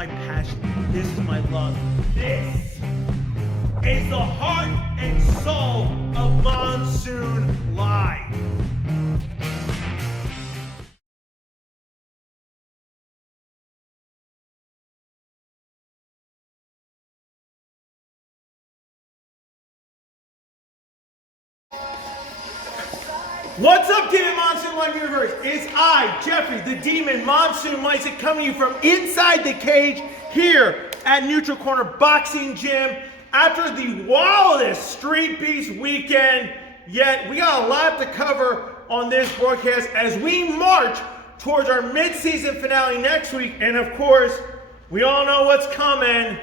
my passion. This is my love. This is the heart and soul of Monsoon Live. What's up, Demon Monsoon Live Universe? It's I, Jeffrey, the Demon Monsoon Lycett, coming to you from inside the cage here at Neutral Corner Boxing Gym after the wildest Street Beast weekend yet. We got a lot to cover on this broadcast as we march towards our mid-season finale next week. And of course, we all know what's coming.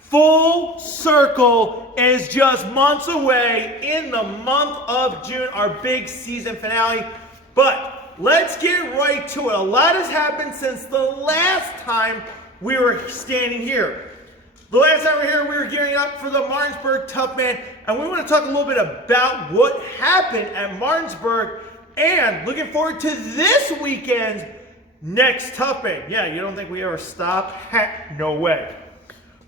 Full Circle is just months away in the month of June, our big season finale. But let's get right to it. A lot has happened since the last time we were standing here. The last time we were here, we were gearing up for the Martinsburg Tough Man, and we want to talk a little bit about what happened at Martinsburg and looking forward to this weekend's next Tough Man. Yeah, you don't think we ever stop? No way.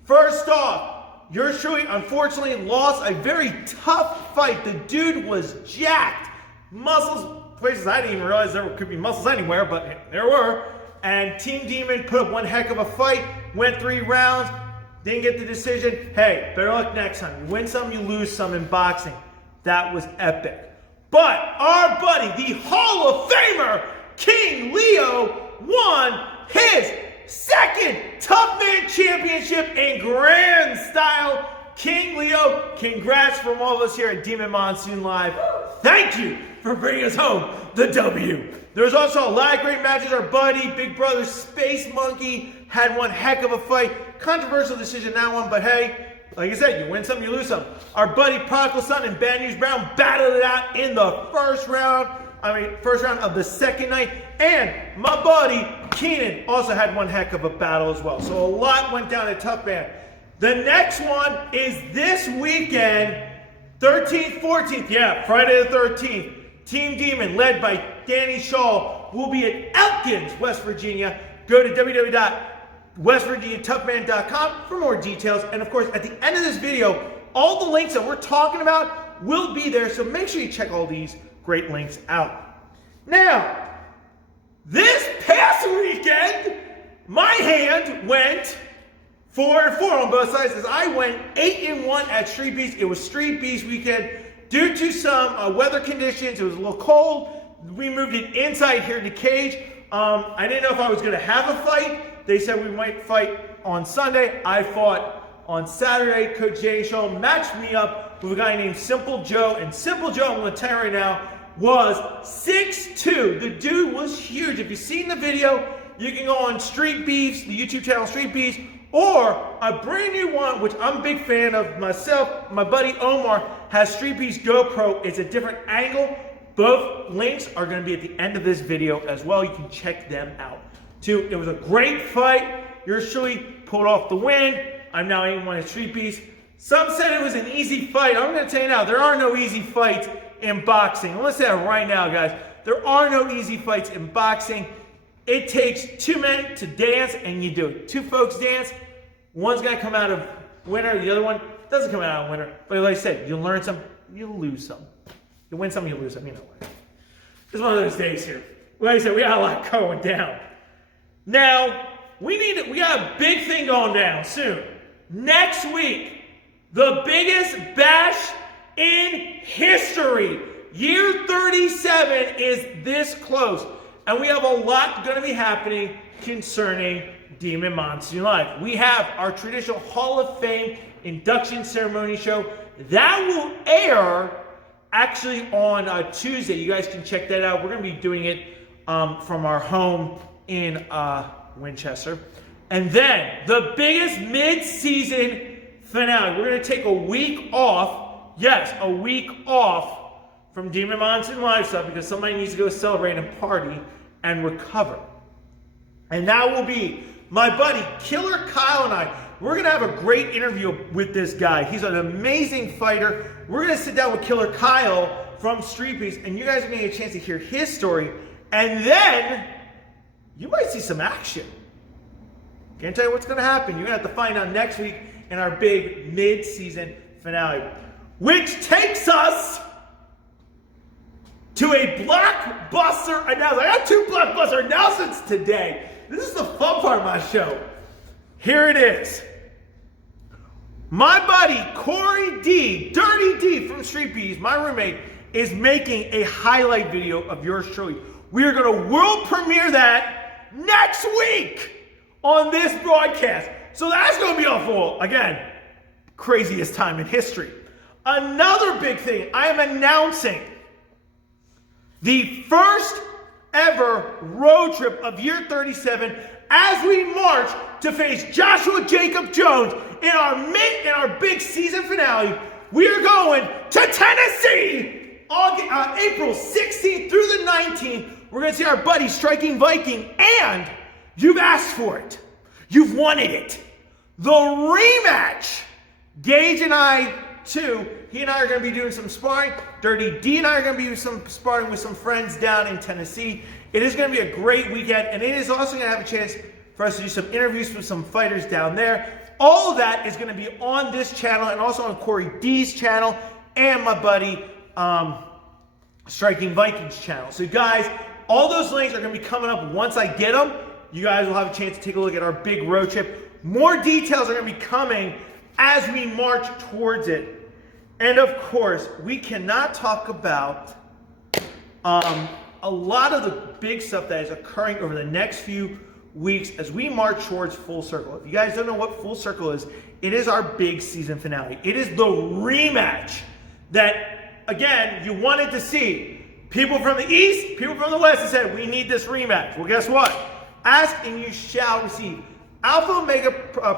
First off, yours truly unfortunately lost a very tough fight. The dude was jacked. Muscles, places I didn't even realize there could be muscles anywhere, but there were. And Team Demon put up one heck of a fight, went 3 rounds, didn't get the decision. Hey, better luck next time. You win some, you lose some in boxing. That was epic. But our buddy, the Hall of Famer, King Leo, won his second Tough Man Championship in grand style. King Leo, congrats from all of us here at Demon Monsoon Live. Thank you for bringing us home the W. There was also a lot of great matches. Our buddy, Big Brother Space Monkey, had one heck of a fight. Controversial decision in that one, but hey, like I said, you win some, you lose some. Our buddy Prodigal Son and Bad News Brown battled it out in the first round of the second night. And my buddy Keenan also had one heck of a battle as well. So a lot went down at Tough Man. The next one is this weekend, 13th, 14th. Yeah, Friday the 13th. Team Demon, led by Danny Shaw, will be at Elkins, West Virginia. Go to www.westvirginiatoughman.com for more details. And of course, at the end of this video, all the links that we're talking about will be there. So make sure you check all these great links out. Now, this past weekend, my hand went 4-4 on both sides as I went 8-1 at Street Beast. It was Street Beast weekend. Due to some weather conditions, it was a little cold. We moved it inside here in the cage. I didn't know if I was going to have a fight. They said we might fight on Sunday. I fought on Saturday. Coach Jay Shaw matched me up with a guy named Simple Joe. And Simple Joe, I'm going to tell you right now, was 6'2". The dude was huge. If you've seen the video, you can go on Street Beefs, the YouTube channel Street Beefs, or a brand new one, which I'm a big fan of myself. My buddy Omar has Street Beefs GoPro. It's a different angle. Both links are going to be at the end of this video as well. You can check them out too. It was a great fight. Yours truly pulled off the win. I'm now 8-1 at Street Beefs. Some said it was an easy fight. I'm going to tell you now, there are no easy fights in boxing. I'm going to say that right now, guys. There are no easy fights in boxing. It takes 2 men to dance, and you do it. 2 folks dance. One's going to come out of winner. The other one doesn't come out of winner. But like I said, you learn some, you lose some. You win some, you lose some. You know what? It's one of those days here. Like I said, we got a lot going down. Now, we got a big thing going down soon. Next week, the biggest bash in history. Year 37 is this close. And we have a lot going to be happening concerning Demon Monsoon Live. We have our traditional Hall of Fame induction ceremony show. That will air actually on Tuesday. You guys can check that out. We're going to be doing it from our home in Winchester. And then the biggest mid-season finale. We're going to take a week off. Yes, a week off from Demon Monsoon Live stuff because somebody needs to go celebrate and party and recover. And that will be my buddy Killer Kyle and I. We're going to have a great interview with this guy. He's an amazing fighter. We're going to sit down with Killer Kyle from Street Beast, and you guys are going to get a chance to hear his story. And then you might see some action. Can't tell you what's going to happen. You're going to have to find out next week in our big mid-season finale, which takes us to a blockbuster announcement. I got 2 blockbuster announcements today. This is the fun part of my show. Here it is. My buddy Corey D, Dirty D from Street Bees, my roommate, is making a highlight video of yours truly. We are going to world premiere that next week on this broadcast. So that's going to be awful. Again, craziest time in history. Another big thing, I am announcing the first ever road trip of year 37 as we march to face Joshua Jacob Jones in our big season finale. We are going to Tennessee April 16th through the 19th. We're going to see our buddy Striking Viking, and you've asked for it. You've wanted it. The rematch. Gage and I, too, he and I are going to be doing some sparring. Dirty D and I are going to be doing some sparring with some friends down in Tennessee. It is going to be a great weekend, and it is also going to have a chance for us to do some interviews with some fighters down there. All of that is going to be on this channel and also on Corey D's channel and my buddy Striking Vikings channel. So guys, all those links are going to be coming up once I get them. You guys will have a chance to take a look at our big road trip. More details are going to be coming as we march towards it. And of course, we cannot talk about a lot of the big stuff that is occurring over the next few weeks as we march towards Full Circle. If you guys don't know what Full Circle is, it is our big season finale. It is the rematch that, again, you wanted to see. People from the East, people from the West have said, we need this rematch. Well, guess what? Ask and you shall receive. Alpha Omega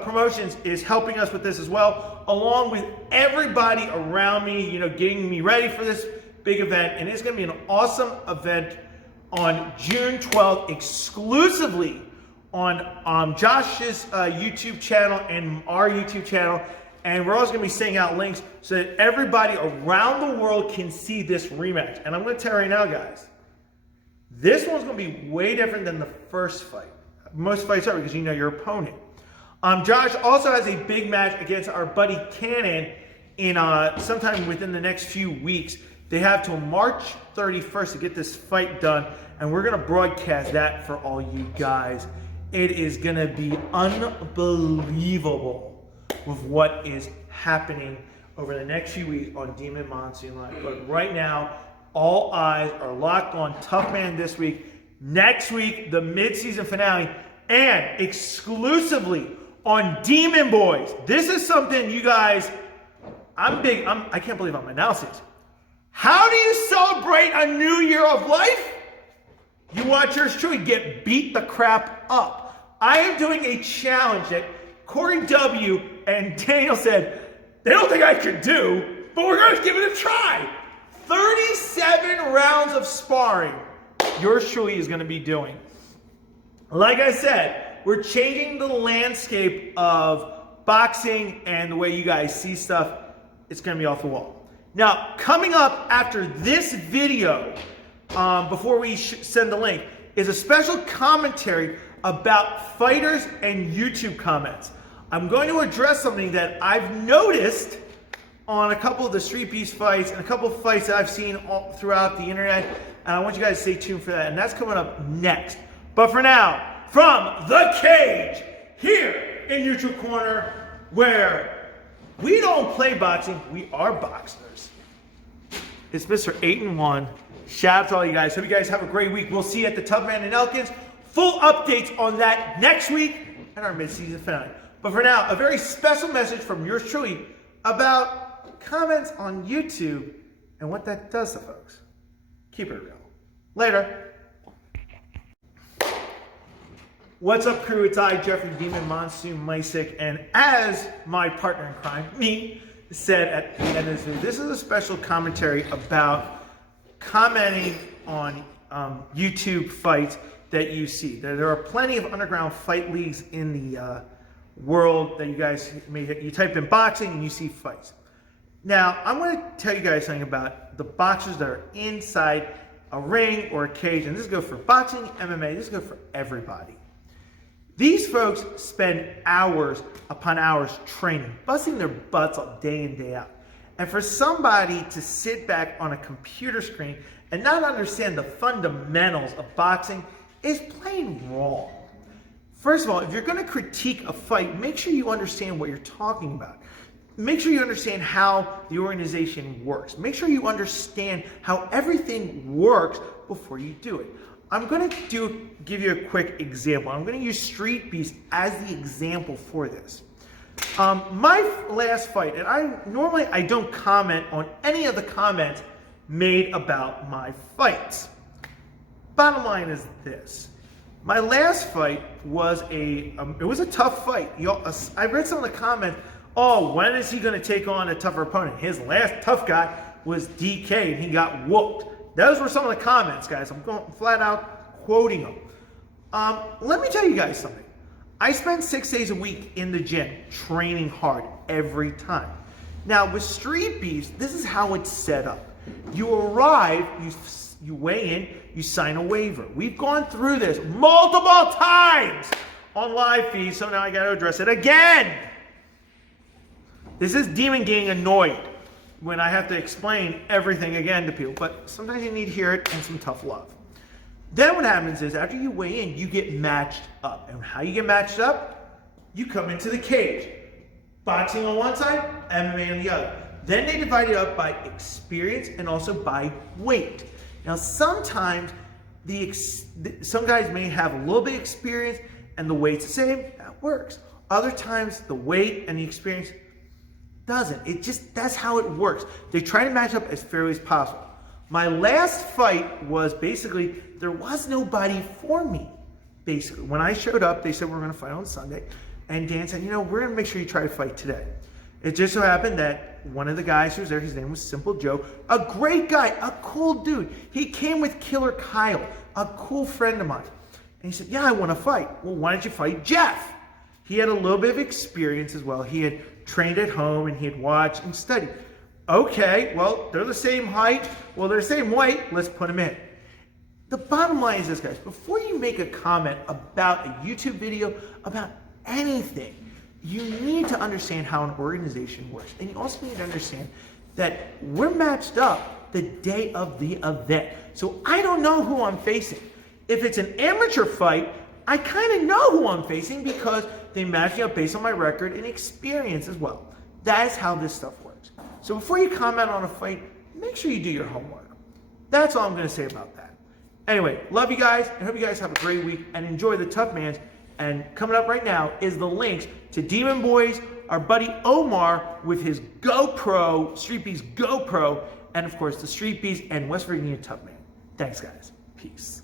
Promotions is helping us with this as well, along with everybody around me, getting me ready for this big event. And it's going to be an awesome event on June 12th, exclusively on Josh's YouTube channel and our YouTube channel. And we're also going to be sending out links so that everybody around the world can see this rematch. And I'm going to tell you right now, guys, this one's going to be way different than the first fight. Most fights are because you know your opponent. Josh also has a big match against our buddy Cannon in sometime within the next few weeks. They have till March 31st to get this fight done, and we're going to broadcast that for all you guys. It is going to be unbelievable with what is happening over the next few weeks on Demon Monsoon Live. But right now, all eyes are locked on Tough Man this week. Next week, the mid-season finale, and exclusively on Demon Boys. This is something you guys, I can't believe I'm announcing this. How do you celebrate a new year of life? You watch yours truly get beat the crap up. I am doing a challenge that Corey W. and Daniel said, they don't think I could do, but we're going to give it a try. 37 rounds of sparring, yours truly is going to be doing. Like I said, we're changing the landscape of boxing and the way you guys see stuff. It's going to be off the wall. Now, coming up after this video, before we send the link, is a special commentary about fighters and YouTube comments. I'm going to address something that I've noticed on a couple of the Street Beast fights and a couple of fights that I've seen all throughout the internet, and I want you guys to stay tuned for that, and that's coming up next. But for now, from the cage, here in Neutral Corner, where we don't play boxing, we are boxers. It's Mr. 8-1. Shout out to all you guys. Hope you guys have a great week. We'll see you at the Tough Man in Elkins. Full updates on that next week and our mid-season finale. But for now, a very special message from yours truly about comments on YouTube and what that does to folks. Keep it real. Later. What's up, crew? It's I, Jeffrey Demon Monsoon Mysick, and as my partner in crime, me, said at the end of this video, this is a special commentary about commenting on YouTube fights that you see. There are plenty of underground fight leagues in the world that you guys you type in boxing and you see fights. Now, I'm going to tell you guys something about the boxers that are inside a ring or a cage, and this goes for boxing, MMA, this goes for everybody. These folks spend hours upon hours training, busting their butts up day in, day out. And for somebody to sit back on a computer screen and not understand the fundamentals of boxing is plain wrong. First of all, if you're going to critique a fight, make sure you understand what you're talking about. Make sure you understand how the organization works. Make sure you understand how everything works before you do it. I'm going to give you a quick example. I'm going to use Street Beast as the example for this. My last fight, and I don't comment on any of the comments made about my fights. Bottom line is this. My last fight was it was a tough fight. I read some of the comments, oh, when is he going to take on a tougher opponent? His last tough guy was DK and he got whooped. Those were some of the comments, guys. I'm going flat out quoting them. Let me tell you guys something. I spend 6 days a week in the gym training hard every time. Now with Street Beast, this is how it's set up. You arrive, you weigh in, you sign a waiver. We've gone through this multiple times on live feeds, so now I got to address it again. This is Demon getting annoyed when I have to explain everything again to people, but sometimes you need to hear it and some tough love. Then what happens is after you weigh in, you get matched up. And how you get matched up? You come into the cage. Boxing on one side, MMA on the other. Then they divide it up by experience and also by weight. Now sometimes some guys may have a little bit of experience and the weight's the same. That works. Other times the weight and the experience doesn't. That's how it works. They try to match up as fairly as possible. My last fight was basically, there was nobody for me. Basically, when I showed up, they said we're going to fight on Sunday. And Dan said, we're going to make sure you try to fight today. It just so happened that one of the guys who was there, his name was Simple Joe, a great guy, a cool dude. He came with Killer Kyle, a cool friend of mine. And he said, yeah, I want to fight. Well, why don't you fight Jeff? He had a little bit of experience as well. He had trained at home and he had watched and studied. Okay, well, they're the same height. Well, they're the same weight. Let's put them in. The bottom line is this, guys. Before you make a comment about a YouTube video, about anything, you need to understand how an organization works. And you also need to understand that we're matched up the day of the event. So I don't know who I'm facing. If it's an amateur fight, I kind of know who I'm facing because they match me up based on my record and experience as well. That's how this stuff works. So before you comment on a fight, make sure you do your homework. That's all I'm going to say about that. Anyway, love you guys, and hope you guys have a great week, and enjoy the Tough Mans. And coming up right now is the links to Demon Boys, our buddy Omar with his GoPro, Street Beast GoPro, and of course the Street Beast and West Virginia Tough Man. Thanks, guys. Peace.